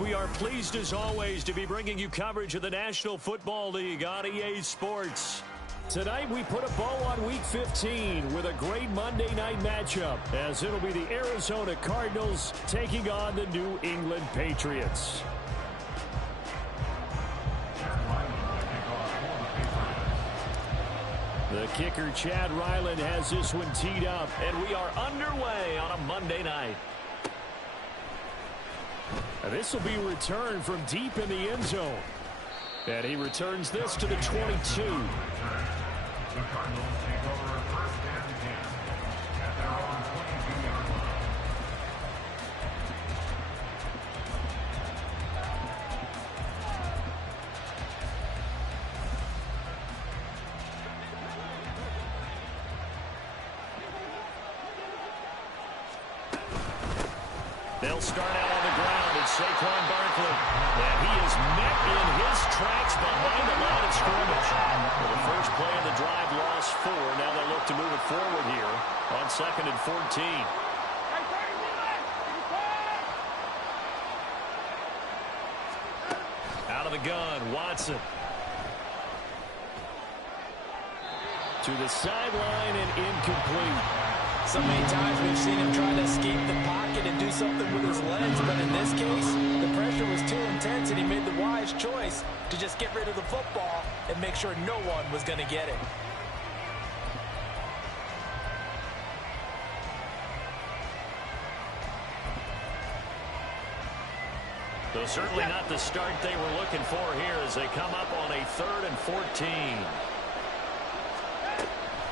We are pleased as always to be bringing you coverage of the National Football League on EA Sports. Tonight we put a bow on Week 15 with a great Monday night matchup, as it'll be the Arizona Cardinals taking on the New England Patriots. The kicker, Chad Ryland, has this one teed up, and we are underway on a Monday night. And this will be returned from deep in the end zone. And he returns this to the 22. The Cardinals take over first and 10 at their own 22-yard line. They'll start out on the ground. It's Saquon Barkley. And he is met in his tracks behind the line of scrimmage. For the first play of the drive, lost 4. Now they look to move it forward here on 2nd and 14. Out of the gun, Watson. To the sideline and incomplete. So many times we've seen him try to escape the pocket and do something with his legs, but in this case, the pressure was too intense and he made the wise choice to just get rid of the football and make sure no one was going to get it. So certainly not the start they were looking for here as they come up on a 3rd and 14.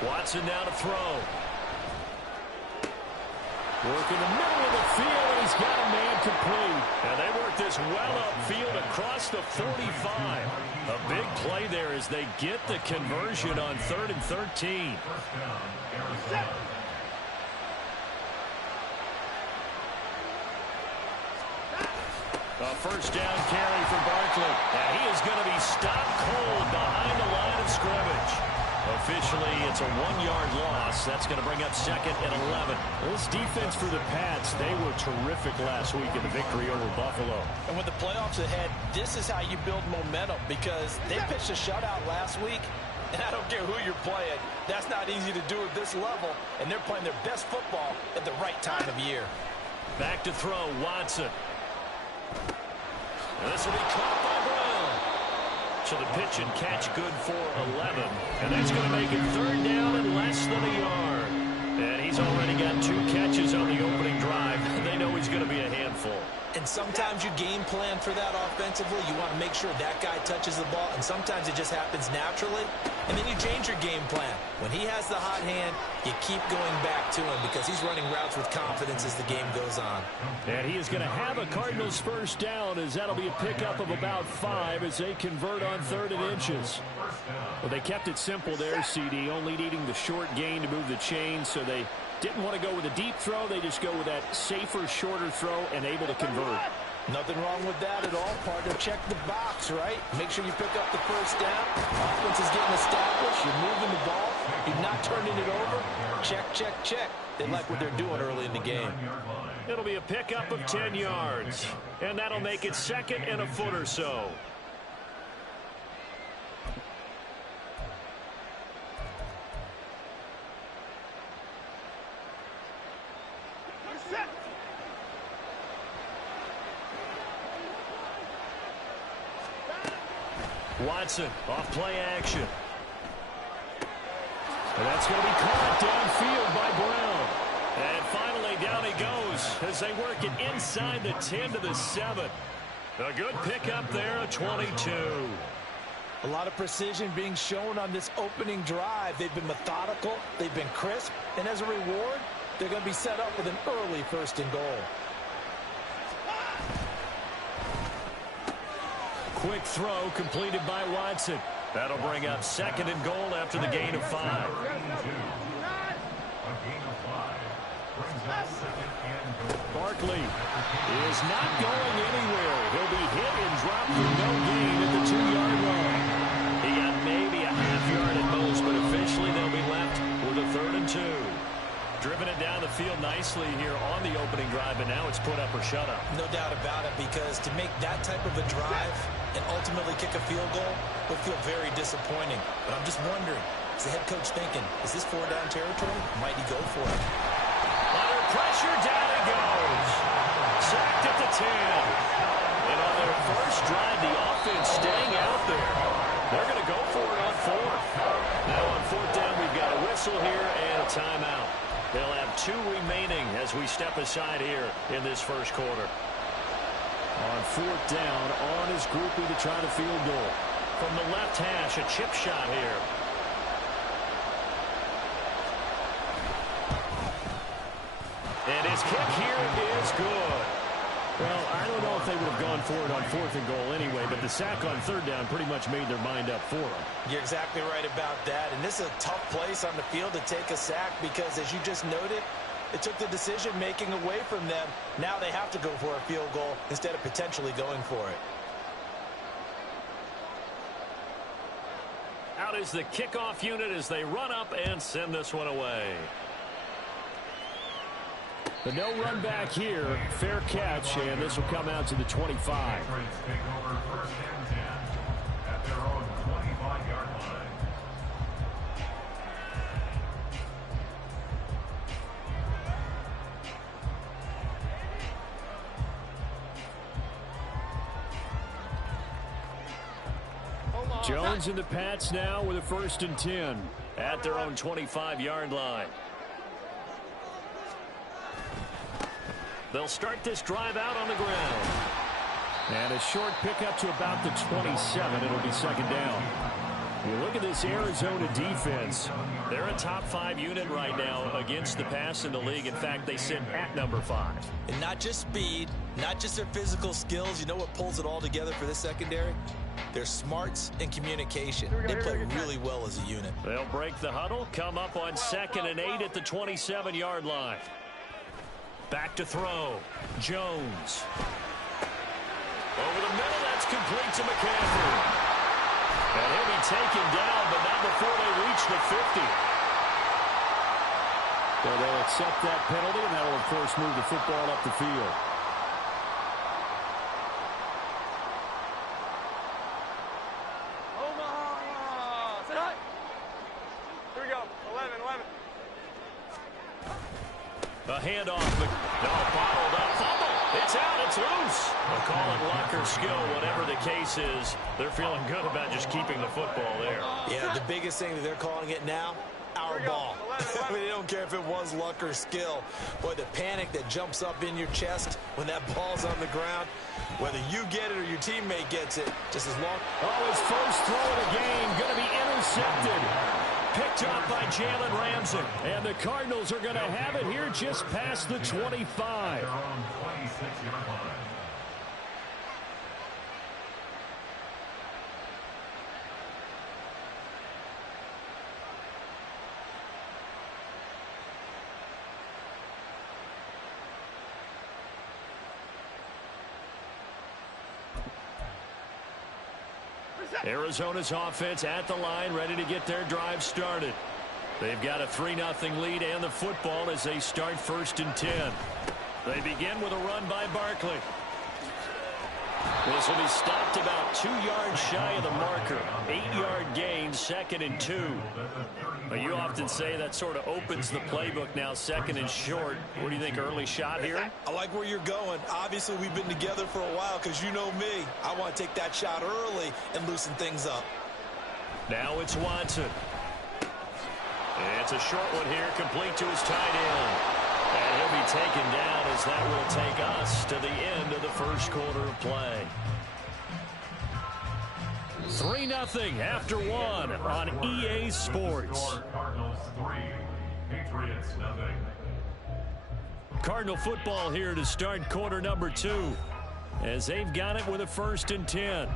Watson now to throw. Work in the middle of the field, and he's got a man complete. And they work this well upfield across the 45. A big play there as they get the conversion on 3rd and 13. A first down carry for Barkley. And he is going to be stopped cold behind the line of scrimmage. Officially, it's a 1-yard loss. That's going to bring up 2nd and 11. This defense for the Pats, they were terrific last week in the victory over Buffalo. And with the playoffs ahead, this is how you build momentum, because they pitched a shutout last week, and I don't care who you're playing. That's not easy to do at this level, and they're playing their best football at the right time of year. Back to throw, Watson. And this will be caught by Brown. So the pitch and catch good for 11. And that's going to make it 3rd down and less than a yard. And he's already got 2 catches on the opening drive. They know he's going to be a handful. And sometimes you game plan for that offensively. You want to make sure that guy touches the ball. And sometimes it just happens naturally. And then you change your game plan. When he has the hot hand, you keep going back to him because he's running routes with confidence as the game goes on. And he is going to have a Cardinals first down, as that'll be a pickup of about 5 as they convert on 3rd and inches. Well, they kept it simple there, CD, only needing the short gain to move the chains, so they didn't want to go with a deep throw. They just go with that safer, shorter throw and able to convert. Nothing wrong with that at all. Partner, check the box, right? Make sure you pick up the first down. Offense is getting established. You're moving the ball. You're not turning it over. Check, check, check. They like what they're doing early in the game. It'll be a pickup of 10 yards. And that'll make it 2nd and a foot or so. Watson, off play action. And that's going to be caught downfield by Brown. And finally, down he goes as they work it inside the 10 to the 7. A good pickup there, a 22. A lot of precision being shown on this opening drive. They've been methodical, they've been crisp, and as a reward, they're going to be set up with an early 1st and goal. Quick throw completed by Watson. That'll bring up 2nd and goal after the gain of 5. Barkley is not going anywhere. He'll be hit and dropped for no gain at the 2-yard line. He got maybe a half yard at most, but officially they'll be left with a 3rd and 2. Driven it down the field nicely here on the opening drive, and now it's put up or shut up. No doubt about it, because to make that type of a drive and ultimately kick a field goal would feel very disappointing. But I'm just wondering, is the head coach thinking, is this 4-down territory? Might he go for it? Under pressure, down it goes. Sacked at the 10. And on their first drive, the offense staying out there. They're going to go for it on 4th. Now on 4th down, we've got a whistle here and a timeout. They'll have 2 remaining as we step aside here in this first quarter. On 4th down, on his groupie to try the field goal. From the left hash, a chip shot here. And his kick here is good. Well, I don't know if they would have gone for it on 4th and goal anyway, but the sack on 3rd down pretty much made their mind up for them. You're exactly right about that. And this is a tough place on the field to take a sack because, as you just noted, it took the decision-making away from them. Now they have to go for a field goal instead of potentially going for it. Out is the kickoff unit as they run up and send this one away. The no run back here, fair catch, and this will come out to the 25. Jones and the Pats now with a 1st and 10 at their own 25-yard line. They'll start this drive out on the ground. And a short pickup to about the 27. It'll be 2nd down. You look at this Arizona defense. They're a top 5 unit right now against the pass in the league. In fact, they sit at number 5. And not just speed, not just their physical skills. You know what pulls it all together for this secondary? Their smarts and communication. They play really well as a unit. They'll break the huddle, come up on 2nd and 8 at the 27-yard line. Back to throw. Jones. Over the middle, that's complete to McCaffrey. And he'll be taken down, but not before they reach the 50. So they'll accept that penalty, and that'll, of course, move the football up the field. A handoff. Bottled up. Fumble. It's out. It's loose. They'll call it luck or skill. Whatever the case is, they're feeling good about just keeping the football there. Yeah, the biggest thing that they're calling it now, our ball. I mean, they don't care if it was luck or skill. Boy, the panic that jumps up in your chest when that ball's on the ground, whether you get it or your teammate gets it, just as long. Oh, his first throw of the game going to be intercepted. Picked up by Jalen Ramsey. And the Cardinals are going to have it here just past the 25. Arizona's offense at the line, ready to get their drive started. They've got a 3-0 lead and the football as they start 1st and 10. They begin with a run by Barkley. This will be stopped about 2 yards shy of the marker. 8-yard gain, 2nd and 2. But you often say that sort of opens the playbook now, 2nd and short. What do you think, early shot here? I like where you're going. Obviously, we've been together for a while because you know me. I want to take that shot early and loosen things up. Now it's Watson. It's a short one here, complete to his tight end. And he'll be taken down as that will take us to the end of the first quarter of play. 3-0 after 1 on EA Sports. Cardinal football here to start quarter number 2 as they've got it with a 1st and 10.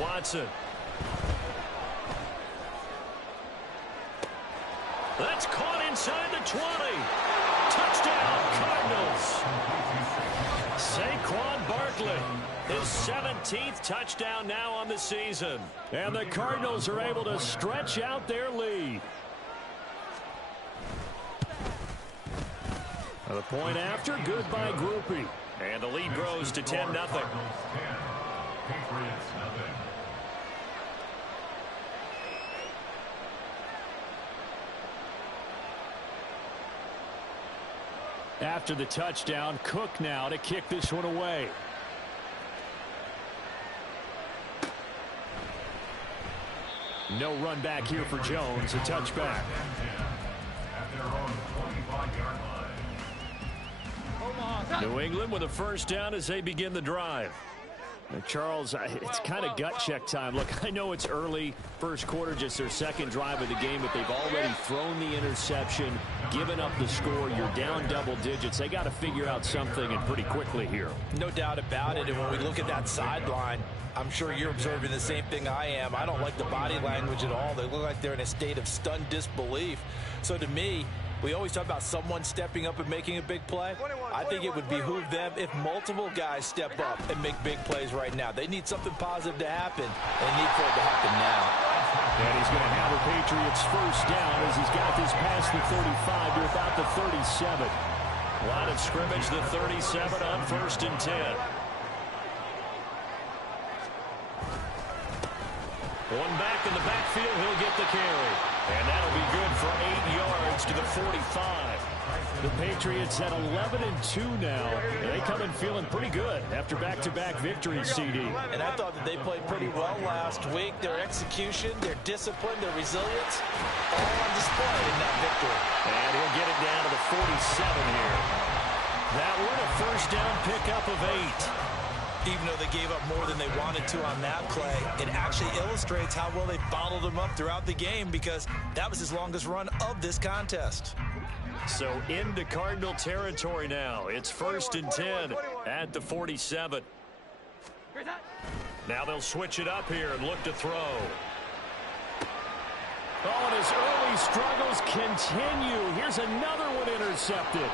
Watson. That's caught inside the 20. Touchdown, Cardinals. Saquon Barkley, his 17th touchdown now on the season. And the Cardinals are able to stretch out their lead. The point after, good by Groupie. And the lead grows to 10-0. After the touchdown, Cook now to kick this one away. No run back here for Jones, a touchback. New England with a first down as they begin the drive. Now, Charles, it's kind of gut check time. Look, I know it's early, first quarter, just their second drive of the game, but they've already thrown the interception, given up the score. You're down double digits. They got to figure out something, and pretty quickly here. No doubt about it. And when we look at that sideline, I'm sure you're observing the same thing I am. I don't like the body language at all. They look like they're in a state of stunned disbelief. So to me, we always talk about someone stepping up and making a big play. I think it would behoove them if multiple guys step up and make big plays right now. They need something positive to happen, and they need for it to happen now. And he's going to have the Patriots first down as he's got this past the 35 to about the 37. Line of scrimmage, the 37 on 1st and 10. One back in the backfield, he'll get the carry. And that'll be good for 8 yards to the 45. The Patriots at 11-2 now. And they come in feeling pretty good after back-to-back victories, CD. And I thought that they played pretty well last week. Their execution, their discipline, their resilience, all on display in that victory. And he'll get it down to the 47 here. That one a first down pickup of 8. Even though they gave up more than they wanted to on that play, it actually illustrates how well they bottled him up throughout the game, because that was his longest run of this contest. So into Cardinal territory now. It's 1st and 10 at the 47. Now they'll switch it up here and look to throw. Oh, and his early struggles continue. Here's another one intercepted.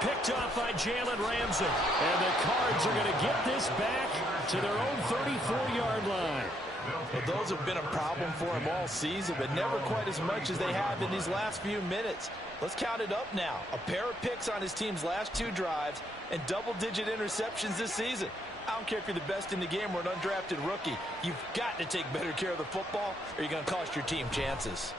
Picked off by Jalen Ramsey. And the Cards are going to get this back to their own 34-yard line. Well, those have been a problem for him all season, but never quite as much as they have in these last few minutes. Let's count it up now. A pair of picks on his team's last 2 drives and double-digit interceptions this season. I don't care if you're the best in the game or an undrafted rookie. You've got to take better care of the football, or you're going to cost your team chances.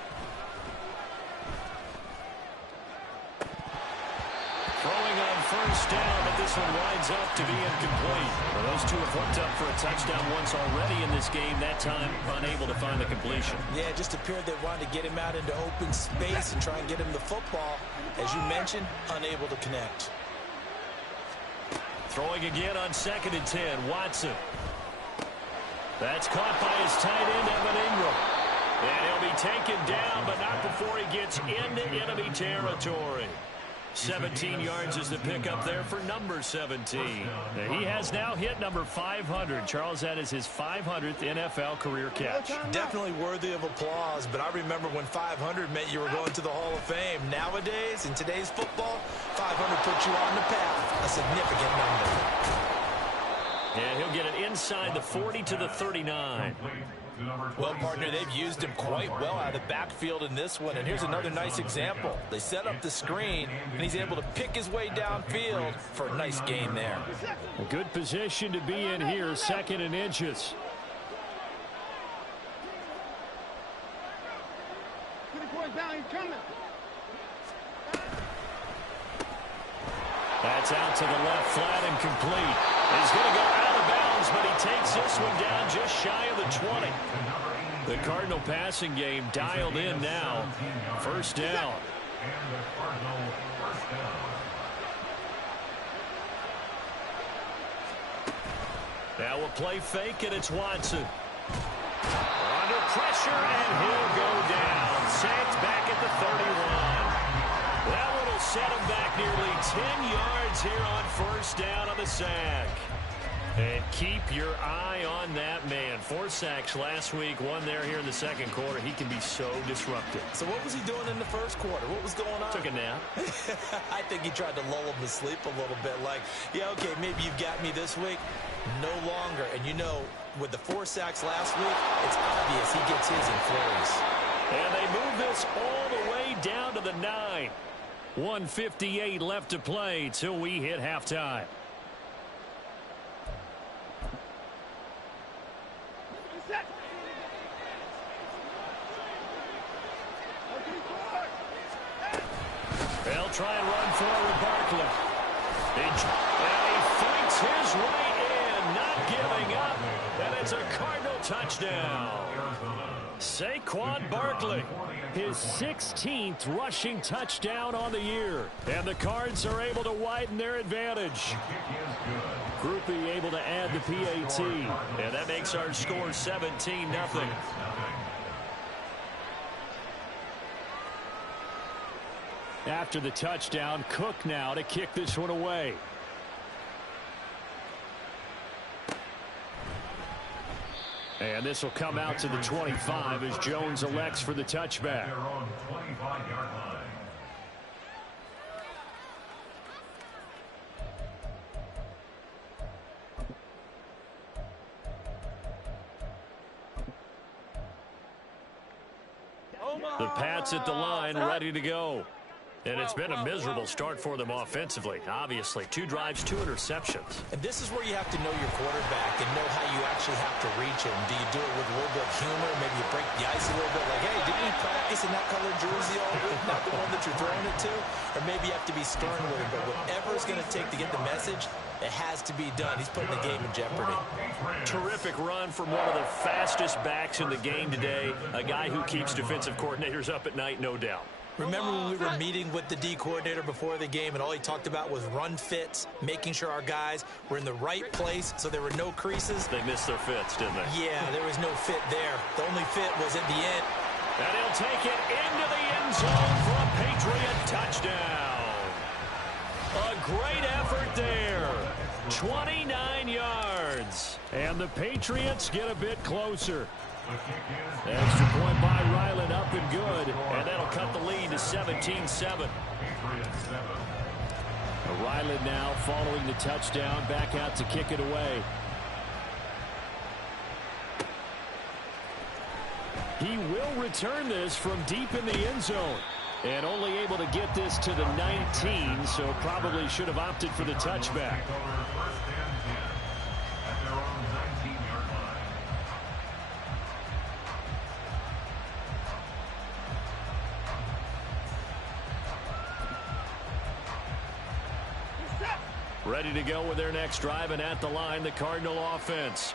Throwing on first down, but this one winds up to be incomplete. Well, those two have hooked up for a touchdown once already in this game, that time unable to find the completion. Yeah, it just appeared they wanted to get him out into open space and try and get him the football. As you mentioned, unable to connect. Throwing again on 2nd and 10, Watson. That's caught by his tight end, Evan Ingram. And he'll be taken down, but not before he gets into enemy territory. 17 yards is the pickup there for number 17. He has now hit number 500. Charles, that is his 500th NFL career catch. Definitely worthy of applause, but I remember when 500 meant you were going to the Hall of Fame. Nowadays, in today's football, 500 puts you on the path, a significant number. And he'll get it inside the 40 to the 39. Well, partner, they've used him quite well out of the backfield in this one. And here's another nice example. They set up the screen, and he's able to pick his way downfield for a nice gain there. A good position to be in here, 2nd and inches. That's out to the left, flat and complete. He's going to go out of bounds, but he takes this one down just shy of the 20. The Cardinal passing game dialed in now. First down. Now we'll play fake, and it's Watson. Under pressure, and he'll go down. Sacked back at the 31. That one will set him back nearly 10 yards here on first down on the sack. And keep your eye on that man. 4 sacks last week, 1 there here in the second quarter. He can be so disruptive. So what was he doing in the first quarter? What was going on? Took a nap. I think he tried to lull him to sleep a little bit. Like, yeah, okay, maybe you've got me this week. No longer. And you know, with the 4 sacks last week, it's obvious he gets his in flurries. And they move this all the way down to the 9. 1:58 left to play till we hit halftime. They'll try and run forward Barkley. And he fights his way in, not giving up. And it's a Cardinal touchdown. Saquon Barkley, his 16th rushing touchdown on the year. And the Cards are able to widen their advantage. Groupie able to add the PAT. And that makes our score 17-0. After the touchdown, Cook now to kick this one away. And this will come out to the 25 as Jones elects for the touchback. The Pats at the line, ready to go. And it's been a miserable start for them offensively. Obviously, 2 drives, 2 interceptions. And this is where you have to know your quarterback and know how you actually have to reach him. Do you do it with a little bit of humor? Maybe you break the ice a little bit like, hey, didn't you practice in that colored jersey all week? Not the one that you're throwing it to? Or maybe you have to be stern with him. But whatever it's going to take to get the message, it has to be done. He's putting the game in jeopardy. Terrific run from one of the fastest backs in the game today. A guy who keeps defensive coordinators up at night, no doubt. Remember when we were meeting with the D coordinator before the game and all he talked about was run fits, making sure our guys were in the right place so there were no creases? They missed their fits, didn't they? Yeah, there was no fit there. The only fit was at the end. And he'll take it into the end zone for a Patriot touchdown. A great effort there. 29 yards. And the Patriots get a bit closer. Extra point by Ryland, up and good. And that'll cut the lead to 17-7. Ryland now following the touchdown, back out to kick it away. He will return this from deep in the end zone. And only able to get this to the 19, so probably should have opted for the touchback. Ready to go with their next drive, and at the line, the Cardinal offense.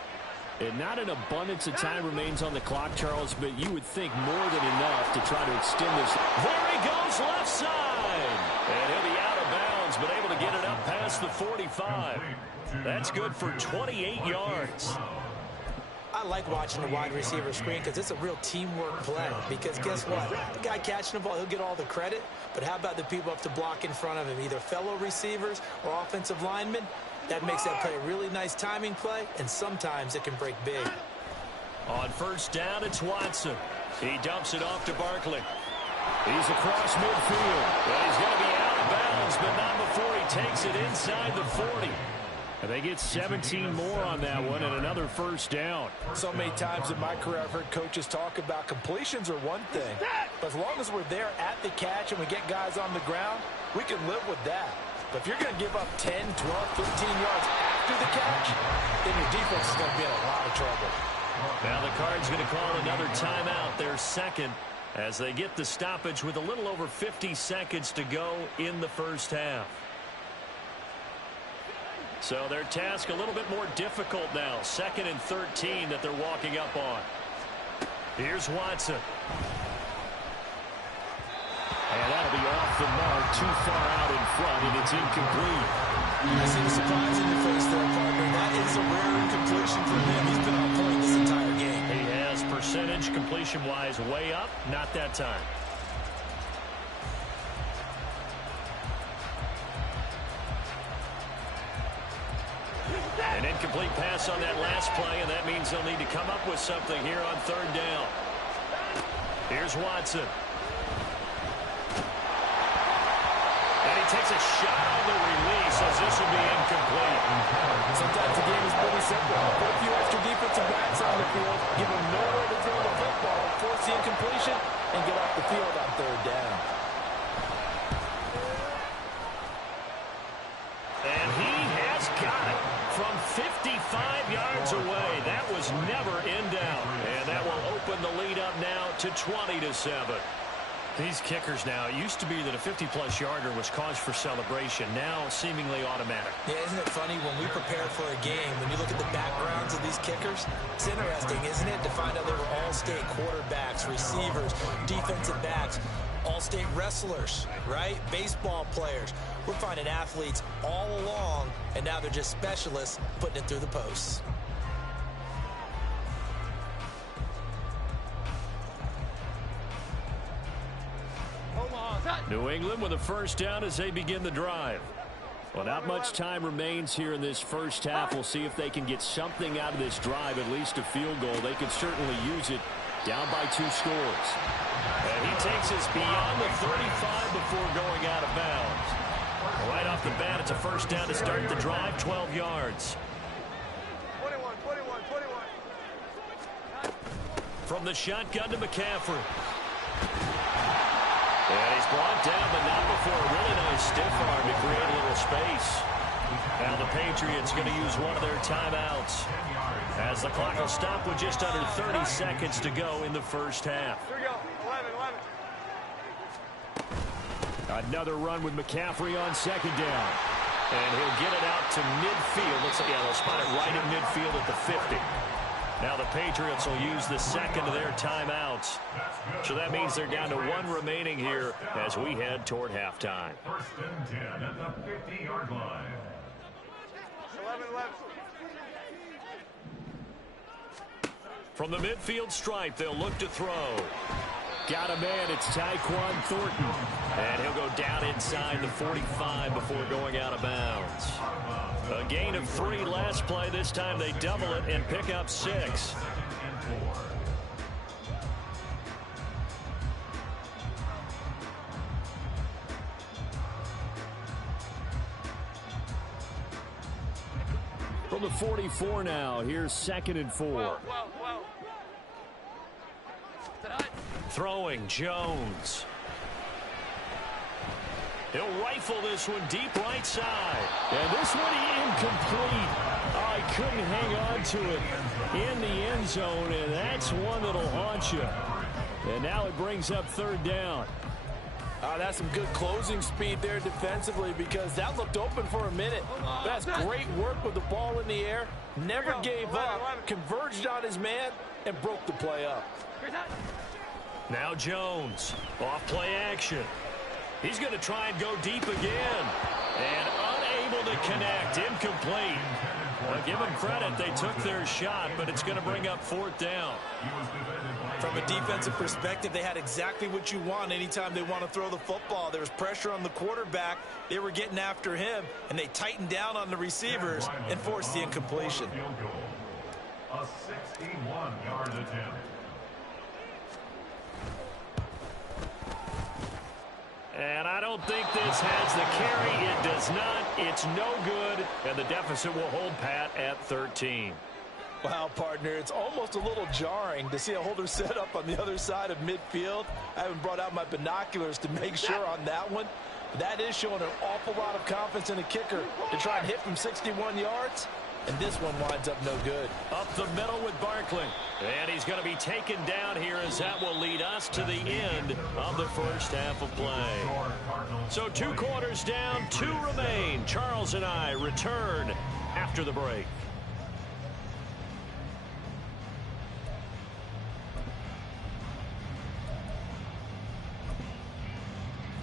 And not an abundance of time remains on the clock, Charles, but you would think more than enough to try to extend this. There he goes, left side. And he'll be out of bounds, but able to get it up past the 45. That's good for 28 yards. I like watching the wide receiver screen because it's a real teamwork play. Because guess what? The guy catching the ball, he'll get all the credit. But how about the people up to block in front of him, either fellow receivers or offensive linemen? That makes that play a really nice timing play, and sometimes it can break big. On first down, it's Watson. He dumps it off to Barkley. He's across midfield. Well, he's going to be out of bounds, but not before he takes it inside the 40. And they get 17 more on that one and another first down. So many times in my career I've heard coaches talk about completions are one thing. But as long as we're there at the catch and we get guys on the ground, we can live with that. But if you're going to give up 10, 12, 15 yards after the catch, then your defense is going to be in a lot of trouble. Now the Cards going to call another timeout, their second, as they get the stoppage with a little over 50 seconds to go in the first half. So their task a little bit more difficult now. 2nd and 13 that they're walking up on. Here's Watson. And that'll be off the mark, too far out in front, and it's incomplete. I see the surprise in your face there, partner. That is a rare incompletion for him. He's been on point this entire game. He has percentage completion-wise way up, not that time. An incomplete pass on that last play, and that means they'll need to come up with something here on third down. Here's Watson. And he takes a shot on the release as this will be incomplete. Sometimes the game is pretty simple. Put a few extra defensive backs on the field, give them nowhere to throw the football, force the incompletion, and get off the field on third down. And he has got it from 55 yards away. That was never in doubt. And that will open the lead up now to 20-7. These kickers now, it used to be that a 50-plus yarder was cause for celebration. Now seemingly automatic. Yeah, isn't it funny when we prepare for a game, when you look at the backgrounds of these kickers, it's interesting, isn't it, to find out they were all-state quarterbacks, receivers, defensive backs, all-state wrestlers, right? Baseball players. We're finding athletes all along, and now they're just specialists putting it through the posts. New England with a first down as they begin the drive. Well, not much time remains here in this first half. We'll see if they can get something out of this drive, at least a field goal. They could certainly use it down by 2 scores. And he takes us beyond the 35 before going out of bounds. Right off the bat, it's a first down to start the drive, 12 yards. 21. From the shotgun to McCaffrey. And he's brought down, but not before a really nice stiff arm to create a little space. Now the Patriots going to use one of their timeouts as the clock will stop with just under 30 seconds to go in the first half. Here we go. 11. Another run with McCaffrey on second down. And he'll get it out to midfield. Looks like, yeah, they'll spot it right in midfield at the 50. Now the Patriots will use the second of their timeouts. So that means they're down to 1 remaining here as we head toward halftime. First and 10 at the 50-yard line. 11. From the midfield stripe, they'll look to throw. Got a man, it's Tyquan Thornton. And he'll go down inside the 45 before going out of bounds. A gain of 3 last play. This time they double it and pick up 6. From the 44 now, here's 2nd and 4. Throwing Jones. He'll rifle this one deep right side. And this one incomplete. Oh, he couldn't hang on to it in the end zone, and that's one that'll haunt you. And now it brings up 3rd down. That's some good closing speed there defensively because that looked open for a minute. That's great work with the ball in the air. Never gave up, converged on his man, and broke the play up. Now Jones, off play action. He's going to try and go deep again. And unable to connect, incomplete. Well, give them credit, they took their shot, but it's going to bring up 4th down. From a defensive perspective, they had exactly what you want anytime they want to throw the football. There was pressure on the quarterback. They were getting after him, and they tightened down on the receivers and forced the incompletion. A 61-yard attempt. And I don't think this has the carry. It does not. It's no good. And the deficit will hold pat at 13. Wow, partner, it's almost a little jarring to see a holder set up on the other side of midfield. I haven't brought out my binoculars to make sure on that one. That is showing an awful lot of confidence in a kicker to try and hit from 61 yards. And this one winds up no good. Up the middle with Barkley. And he's going to be taken down here as that will lead us to the end of the first half of play. So 2 quarters down, 2 remain. Charles and I return after the break.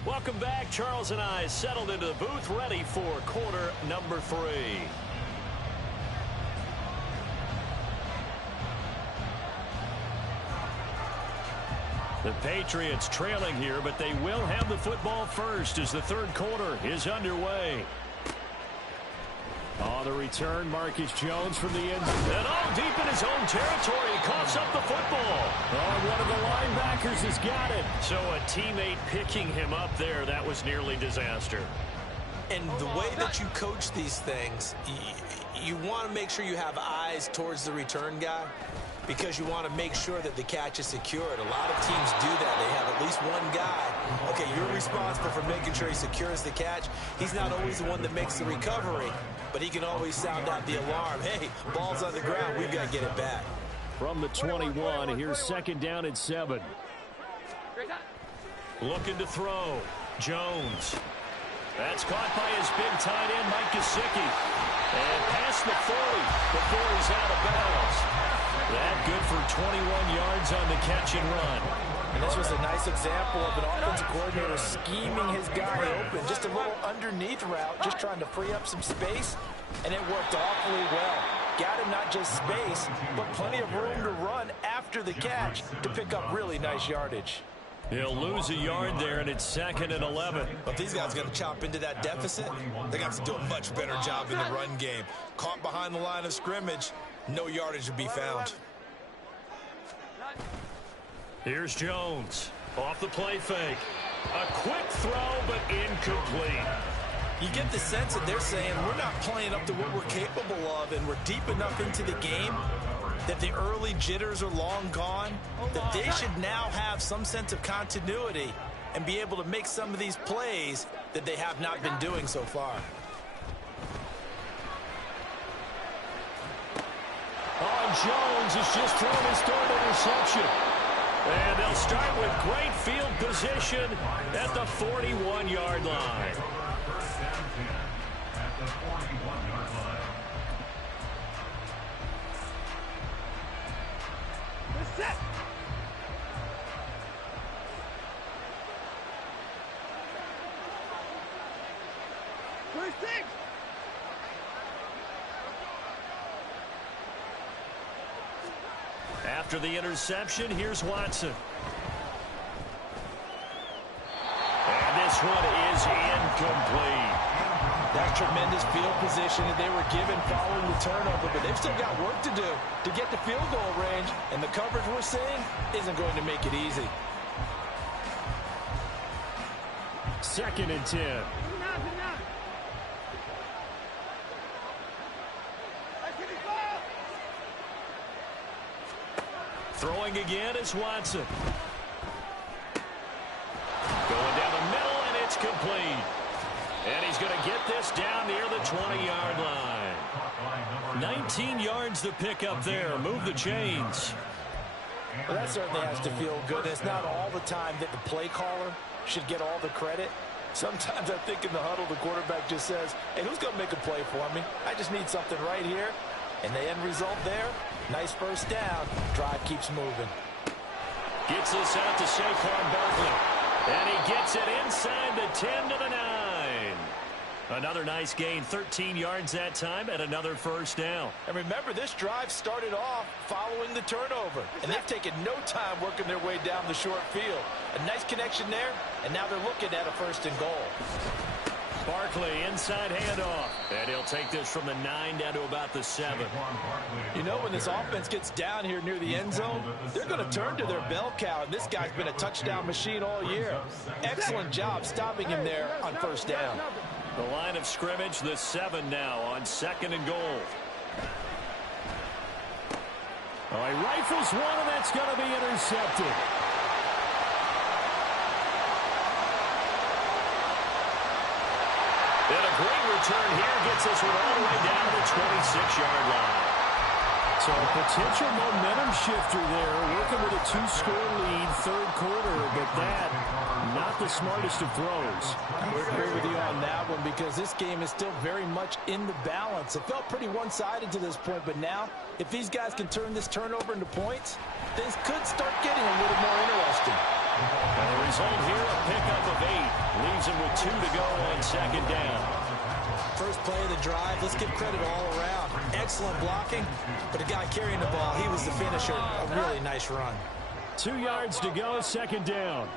Welcome back. Charles and I settled into the booth, ready for quarter number 3. The Patriots trailing here, but they will have the football first as the 3rd quarter is underway. On the return, Marcus Jones from the end zone. And all deep in his own territory. He coughs up the football. Oh, one of the linebackers has got it. So a teammate picking him up there, that was nearly disaster. And the way that you coach these things, you want to make sure you have eyes towards the return guy because you want to make sure that the catch is secured. A lot of teams do that. They have at least one guy. Okay, you're responsible for making sure he secures the catch. He's not always the one that makes the recovery, but he can always sound out the alarm. Hey, ball's on the ground. We've got to get it back. From the 21, here's second down and 7. Looking to throw. Jones. That's caught by his big tight end, Mike Gesicki. And past the 40 before he's out of bounds. That good for 21 yards on the catch and run. And this was a nice example of an offensive coordinator scheming his guy open. Just a little underneath route, just trying to free up some space, and it worked awfully well. Got him not just space, but plenty of room to run after the catch to pick up really nice yardage. He'll lose a yard there, and it's second and 11. But these guys are going to chop into that deficit. They got to do a much better job in the run game. Caught behind the line of scrimmage, no yardage to be found. Here's Jones. Off the play fake. A quick throw, but incomplete. You get the sense that they're saying we're not playing up to what we're capable of, and we're deep enough into the game that the early jitters are long gone, that they should now have some sense of continuity and be able to make some of these plays that they have not been doing so far. Jones has just thrown his third interception. And they'll start with great field position at the 41-yard line. First down 10 at the 41-yard line. Set. First six. After the interception, here's Watson. And this one is incomplete. That's tremendous field position that they were given following the turnover, but they've still got work to do to get the field goal range, and the coverage we're seeing isn't going to make it easy. Second and 10. Throwing again is Watson. Going down the middle, and it's complete. And he's going to get this down near the 20-yard line. 19 yards to pick up there. Move the chains. Well, that certainly has to feel good. It's not all the time that the play caller should get all the credit. Sometimes I think in the huddle, the quarterback just says, hey, who's going to make a play for me? I just need something right here. And the end result there, nice first down. Drive keeps moving. Gets this out to Saquon Barkley. And he gets it inside the 10 to the 9. Another nice gain, 13 yards that time, and another first down. And remember, this drive started off following the turnover. And they've taken no time working their way down the short field. A nice connection there, and now they're looking at a first and goal. Barkley, inside handoff. And he'll take this from the 9 down to about the 7. You know, when this offense gets down here near the end zone, they're going to turn to their bell cow, and this guy's been a touchdown machine all year. Excellent job stopping him there on first down. The line of scrimmage, the 7 now on second and goal. Oh, he rifles one, and that's going to be intercepted. And a great return here gets us all the way down to the 26-yard line. So a potential momentum shifter there, working with a 2-score lead, third quarter, but that, not the smartest of throws. I would agree with you on that one because this game is still very much in the balance. It felt pretty one-sided to this point, but now, if these guys can turn this turnover into points, things could start getting a little more interesting. And the result here, a pickup of 8. Leaves him with 2 to go on second down. First play of the drive, let's give credit all around. Excellent blocking, but the guy carrying the ball, he was the finisher. A really nice run. 2 yards to go, second down.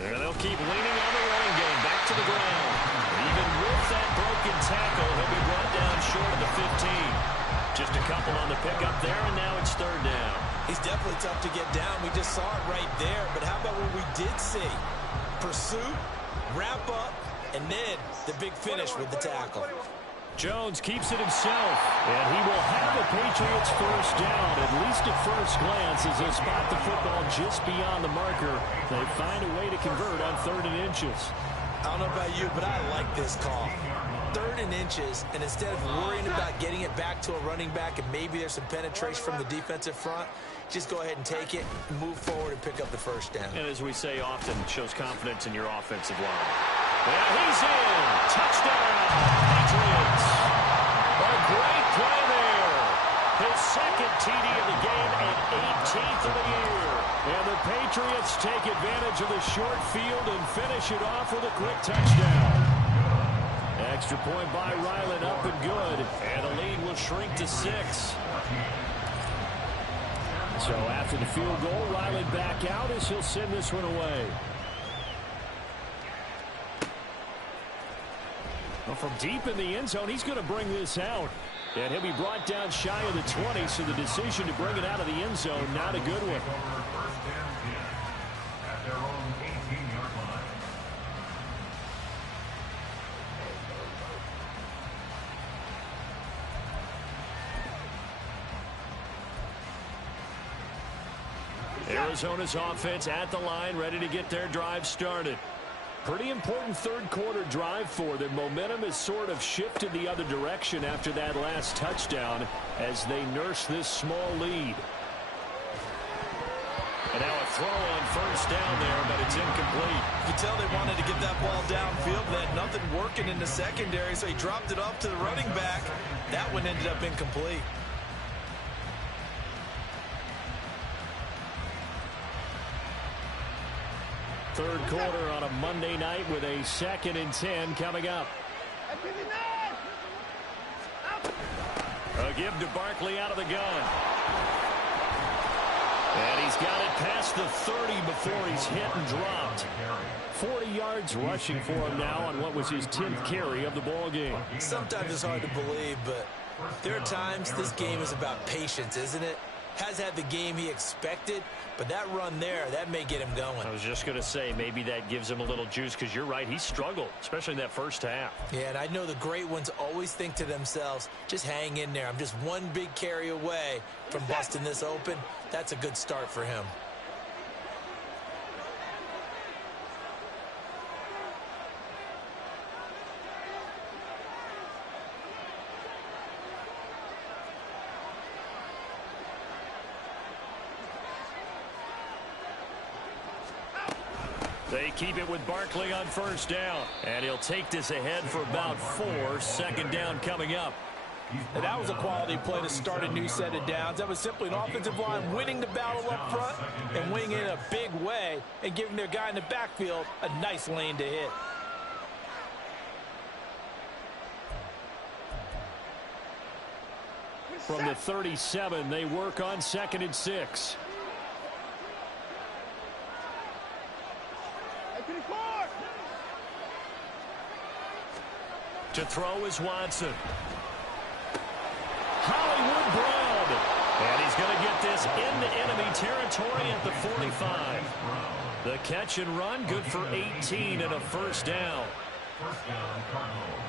And they'll keep leaning on the running game. Back to the ground. just a couple on the pickup there, and now it's third down. He's definitely tough to get down. We just saw it right there. But how about what we did see? Pursuit, wrap up, and then the big finish with the tackle. Jones keeps it himself, and he will have a Patriots first down, at least at first glance, as they spot the football just beyond the marker. They find a way to convert on 3rd and inches. I don't know about you, but I like this call. 3rd and inches, and instead of worrying about getting it back to a running back and maybe there's some penetration from the defensive front, just go ahead and take it, move forward, and pick up the first down. And as we say often, shows confidence in your offensive line. Yeah, he's in. Touchdown, Patriots. A great play there. His second TD of the game and 18th of the year. And the Patriots take advantage of the short field and finish it off with a quick touchdown. Extra point by Ryland, up and good. And the lead will shrink to 6. So after the field goal, Ryland back out as he'll send this one away. Well, from deep in the end zone, he's going to bring this out. And he'll be brought down shy of the 20, so the decision to bring it out of the end zone, not a good one. First and 10 at their own 18-yard line. Arizona's offense at the line, ready to get their drive started. Pretty important third quarter drive for them. Momentum has sort of shifted the other direction after that last touchdown as they nurse this small lead. And now a throw on first down there, but it's incomplete. You can tell they wanted to get that ball downfield. They had nothing working in the secondary, so he dropped it off to the running back. That one ended up incomplete. Third quarter on a Monday night with a 2nd and 10 coming up. A give to Barkley out of the gun. And he's got it past the 30 before he's hit and dropped. 40 yards rushing for him now on what was his 10th carry of the ball game. Sometimes it's hard to believe, but there are times this game is about patience, isn't it? Has had the game he expected, but that run there, that may get him going. I was just going to say, maybe that gives him a little juice, because you're right, he struggled, especially in that first half. Yeah, and I know the great ones always think to themselves, just hang in there. I'm just one big carry away from busting this open. That's a good start for him. They keep it with Barkley on first down. And he'll take this ahead for about 4. 2nd down coming up. And that was a quality play to start a new set of downs. That was simply an offensive line winning the battle up front and winning in a big way and giving their guy in the backfield a nice lane to hit. From the 37, they work on 2nd and 6. To throw is Watson. Hollywood Brown. And he's going to get this into enemy territory at the 45. The catch and run, good for 18 and a first down. First down, Cardinals.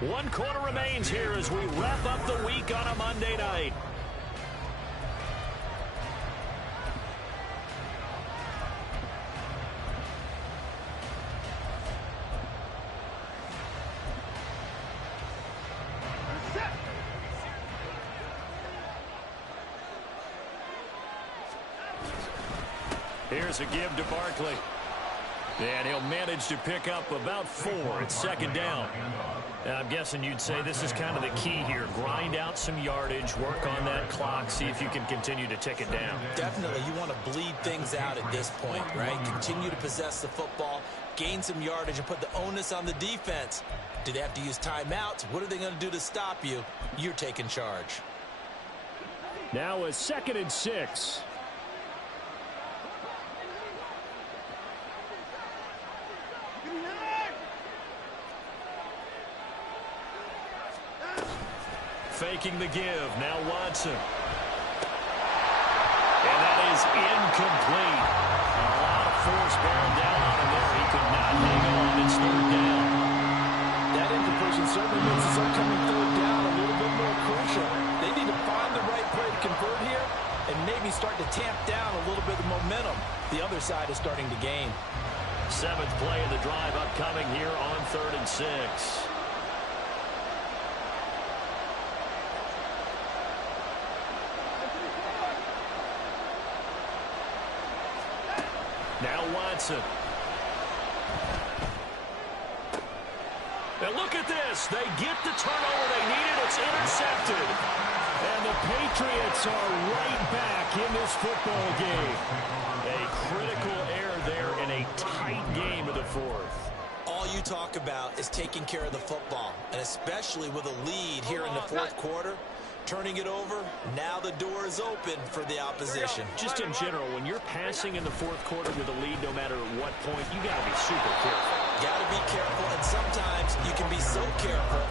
One quarter remains here as we wrap up the week on a Monday night. Here's a give to Barkley. And he'll manage to pick up about 4. It's second down. And I'm guessing you'd say this is kind of the key here. Grind out some yardage, work on that clock, see if you can continue to tick it down. Definitely, you want to bleed things out at this point, right? Continue to possess the football, gain some yardage, and put the onus on the defense. Do they have to use timeouts? What are they going to do to stop you? You're taking charge. Now a 2nd and 6. Faking the give. Now Watson. And that is incomplete. A lot of force bearing down on him there. He could not hang on. It's 3rd down. That incompletion certainly makes this upcoming 3rd down a little bit more crucial. They need to find the right play to convert here and maybe start to tamp down a little bit of momentum. The other side is starting to gain. 7th play of the drive upcoming here on 3rd and 6. Now Watson. And look at this. They get the turnover they needed. It's intercepted. And the Patriots are right back in this football game. A critical error there in a tight game of the 4th. All you talk about is taking care of the football, and especially with a lead here in the 4th quarter. Turning it over, now the door is open for the opposition. Just in general, when you're passing in the 4th quarter with a lead, no matter at what point, you got to be super careful. Got to be careful, and sometimes you can be so careful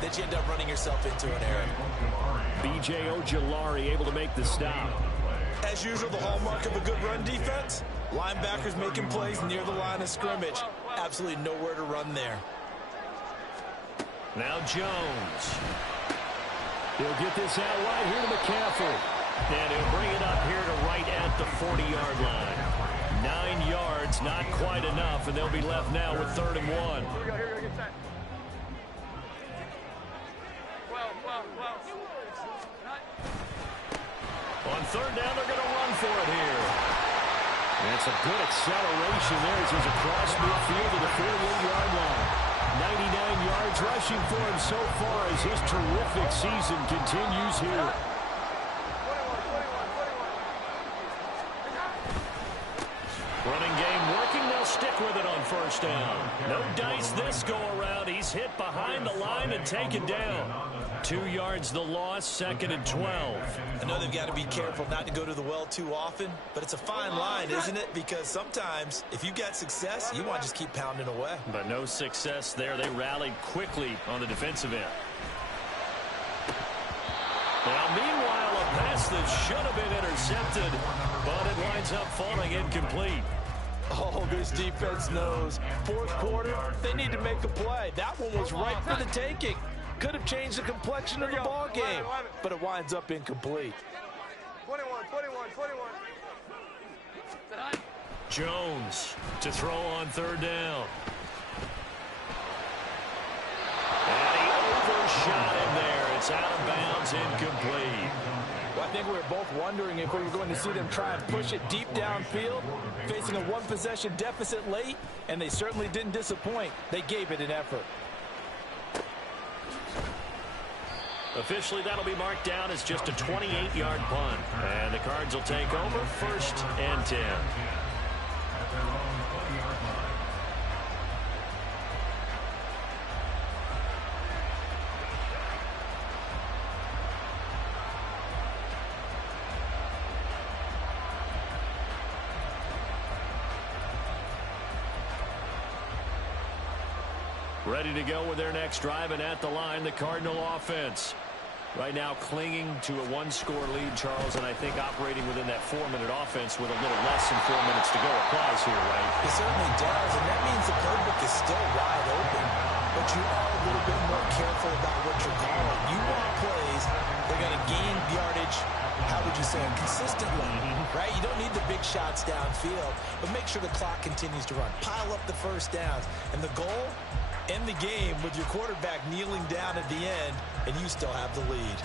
that you end up running yourself into an error. B.J. Ojulari able to make the stop. As usual, the hallmark of a good run defense, linebackers making plays near the line of scrimmage. Absolutely nowhere to run there. Now Jones. He'll get this out wide here to McCaffrey. And he'll bring it up here to right at the 40-yard line. 9 yards, not quite enough, and they'll be left now with 3rd and 1. Here we go, get set. 12. On 3rd down, they're going to run for it here. And it's a good acceleration there as he's across midfield to the 41-yard line. 99 yards rushing for him so far as his terrific season continues here. 21. Running game working. They'll stick with it on 1st down. No dice this go-around. He's hit behind the line and taken down. 2 yards the loss, 2nd and 12. I know they've got to be careful not to go to the well too often, but it's a fine line, isn't it? Because sometimes, if you got success, you want to just keep pounding away. But no success there. They rallied quickly on the defensive end. Now, meanwhile, a pass that should have been intercepted, but it winds up falling incomplete. Oh, this defense knows. 4th quarter, they need to make a play. That one was right for the taking. Could have changed the complexion of the ball game, but it winds up incomplete. 21. Jones to throw on 3rd down. And he overshot him there. It's out of bounds, incomplete. Well, I think we were both wondering if we were going to see them try and push it deep downfield, facing a 1-possession deficit late, and they certainly didn't disappoint. They gave it an effort. Officially, that'll be marked down as just a 28-yard punt. And the Cards will take over 1st and 10. Ready to go with their next drive, and at the line, the Cardinal offense. Right now clinging to a 1-score lead, Charles, and I think operating within that 4-minute offense with a little less than 4 minutes to go applies here, right? It certainly does, and that means the playbook is still wide open. But you are a little bit more careful about what you're calling. You want plays that are going to gain yardage, how would you say, consistently, right? You don't need the big shots downfield, but make sure the clock continues to run. Pile up the 1st downs, and the goal, end the game with your quarterback kneeling down at the end, and you still have the lead.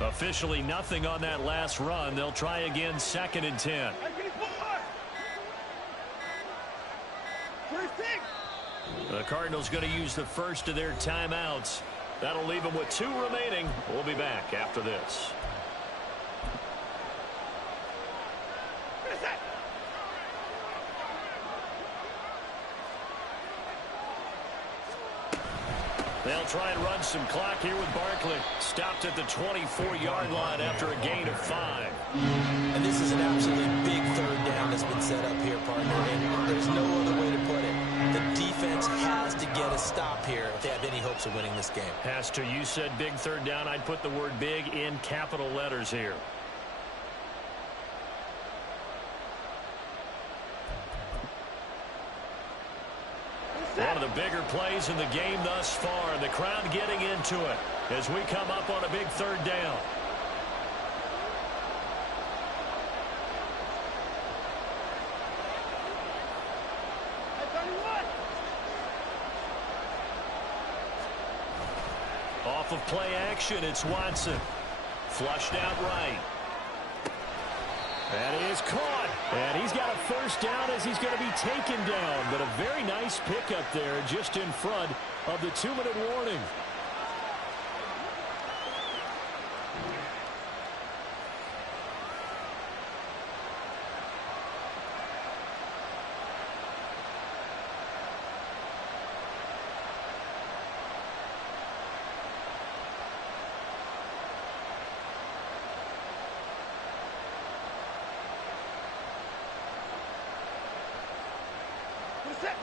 Officially nothing on that last run. They'll try again, 2nd and 10. The Cardinals going to use the first of their timeouts. That'll leave them with 2 remaining. We'll be back after this. They'll try and run some clock here with Barkley. Stopped at the 24-yard line after a gain of 5. And this is an absolutely big 3rd down that's been set up here, partner. And there's no other way to put it. The defense has to get a stop here if they have any hopes of winning this game. Has to. You said big 3rd down. I'd put the word big in capital letters here. One of the bigger plays in the game thus far. The crowd getting into it as we come up on a big 3rd down. Off of play action, it's Watson. Flushed out right. That is caught. And he's got a 1st down as he's going to be taken down. But a very nice pickup there just in front of the 2-minute warning. Set.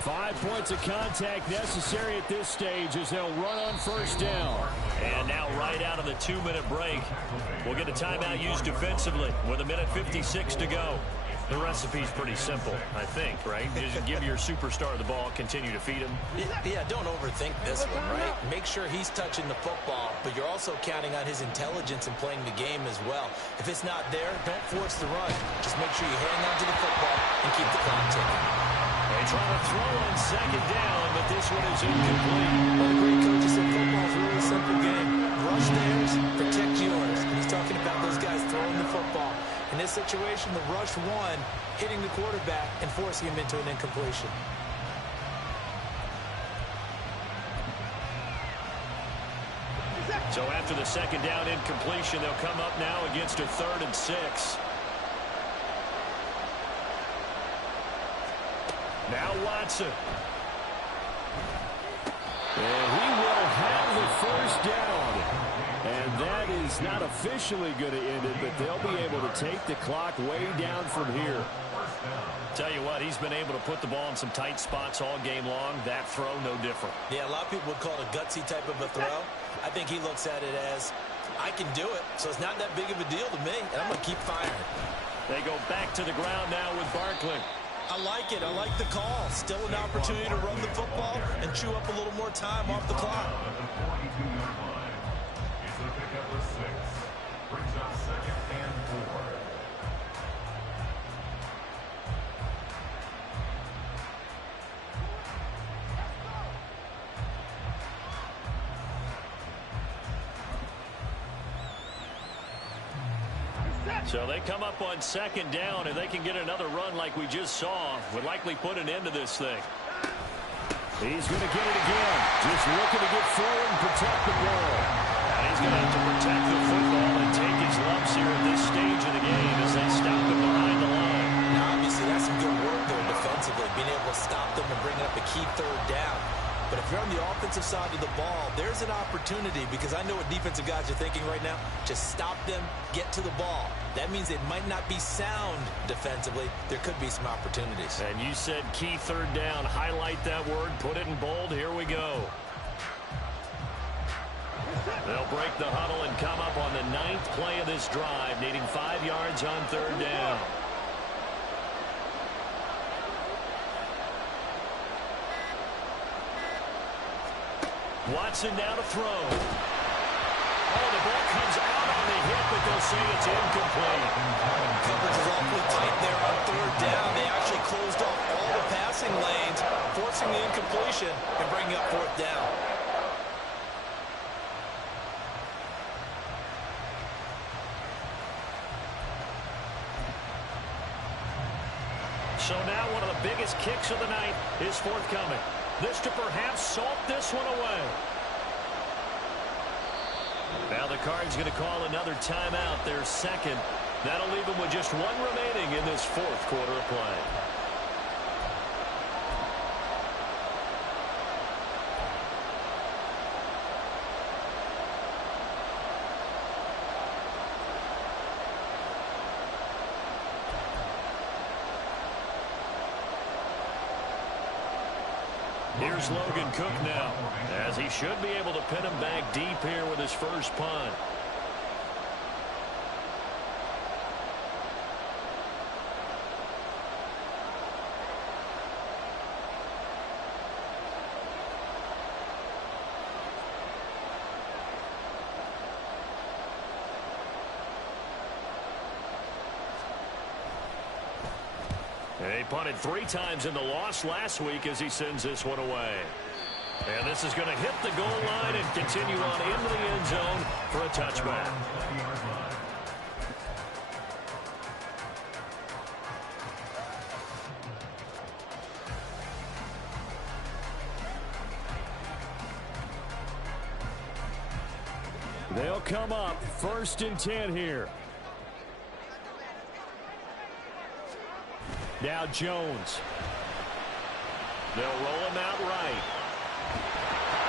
5 points of contact necessary at this stage as they'll run on 1st down. And now right out of the 2-minute break, we'll get a timeout used defensively with 1:56 to go. The recipe's pretty simple, I think, right? Just give your superstar the ball, continue to feed him. Yeah, don't overthink this one, right? Make sure he's touching the football, but you're also counting on his intelligence in playing the game as well. If it's not there, don't force the run. Just make sure you hang on to the football and keep the clock ticking. They try to throw on 2nd down, but this one is incomplete. One of the great coaches said football is a really simple game. Rush theirs, protect yours. And he's talking about those guys throwing the football. In this situation, the rush one, hitting the quarterback and forcing him into an incompletion. So after the 2nd down incompletion, they'll come up now against a 3rd and 6. Now Watson. And he will have the 1st down. And that is not officially going to end it, but they'll be able to take the clock way down from here. Tell you what, he's been able to put the ball in some tight spots all game long. That throw, no different. Yeah, a lot of people would call it a gutsy type of a throw. I think he looks at it as, I can do it, so it's not that big of a deal to me, and I'm going to keep firing. They go back to the ground now with Barkley. I like it. I like the call. Still an opportunity to run the football and chew up a little more time off the clock. At the 42-yard line. It's a pickup of 6. Brings up 2nd and 4. So they come up on 2nd down, and they can get another run like we just saw. Would likely put an end to this thing. He's going to get it again. Just looking to get forward and protect the ball. And he's going to have to protect the football and take his lumps here at this stage of the game as they stop him behind the line. Now, obviously, that's some good work there defensively, being able to stop them and bring up a key 3rd down. But if you're on the offensive side of the ball, there's an opportunity, because I know what defensive guys are thinking right now. Just stop them, get to the ball. That means it might not be sound defensively. There could be some opportunities. And you said key 3rd down. Highlight that word. Put it in bold. Here we go. They'll break the huddle and come up on the 9th play of this drive, needing 5 yards on 3rd down. Watson now to throw. Oh, the ball comes out on the hit, but they'll say it's incomplete. Coverage is awfully tight there on 3rd down. They actually closed position and bring up fourth down. So now one of the biggest kicks of the night is forthcoming. This to perhaps salt this one away. Now the Cards going to call another timeout, their second. That'll leave them with just one remaining in this fourth quarter of play. Here's Logan Cook now, as he should be able to pin him back deep here with his first punt. He punted 3 times in the loss last week as he sends this one away. And this is going to hit the goal line and continue on into the end zone for a touchback. They'll come up 1st and 10 here. Now Jones. They'll roll him out right.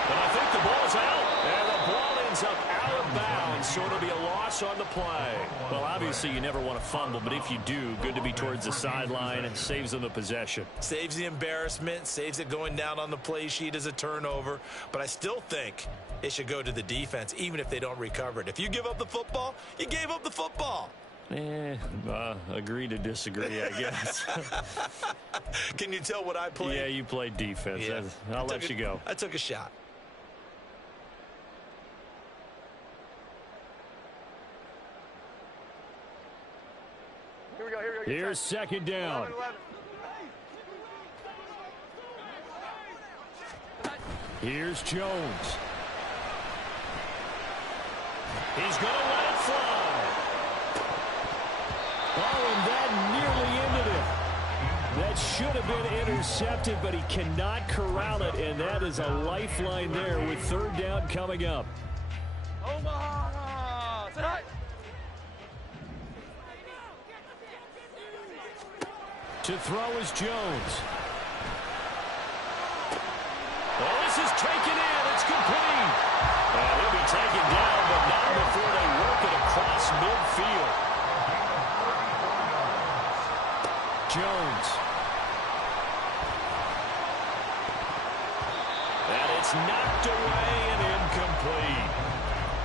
But I think the ball's out. And the ball ends up out of bounds, so it'll be a loss on the play. Well, obviously you never want to fumble, but if you do, good to be towards the sideline. It saves them the possession. Saves the embarrassment, saves it going down on the play sheet as a turnover. But I still think it should go to the defense, even if they don't recover it. If you give up the football, you gave up the football. Agree to disagree, I guess. Can you tell what I played? Yeah, you played defense. Yeah. I'll let you go. I took a shot. Here we go. Here's 2nd down. 11. Here's Jones. He's going to let it fly. Oh, and that nearly ended it. That should have been intercepted, but he cannot corral it, and that is a lifeline there with 3rd down coming up. Omaha! Tonight. To throw is Jones. Oh, this is taken in. It's complete. And he'll be taken down, but not before they work it across midfield. Jones. And it's knocked away and incomplete.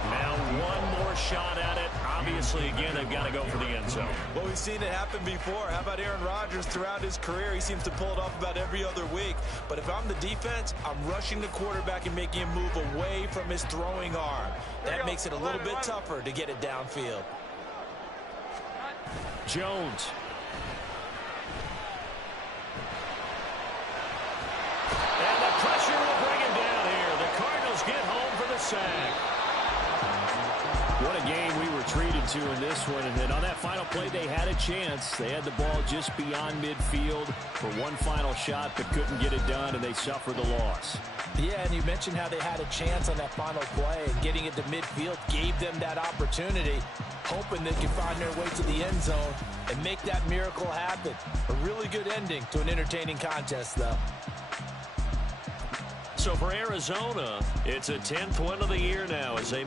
Now one more shot at it. Obviously, again, they've got to go for the end zone. Well, we've seen it happen before. How about Aaron Rodgers throughout his career? He seems to pull it off about every other week. But if I'm the defense, I'm rushing the quarterback and making him move away from his throwing arm. That makes it a little bit tougher to get it downfield. Jones. And the pressure will bring him down here. The Cardinals get home for the sack. What a game we were treated to in this one. And then on that final play, they had a chance. They had the ball just beyond midfield for one final shot, but couldn't get it done, and they suffered the loss. Yeah, and you mentioned how they had a chance on that final play, and getting it to midfield gave them that opportunity, hoping they could find their way to the end zone and make that miracle happen. A really good ending to an entertaining contest, though. So for Arizona, it's a 10th win of the year now as they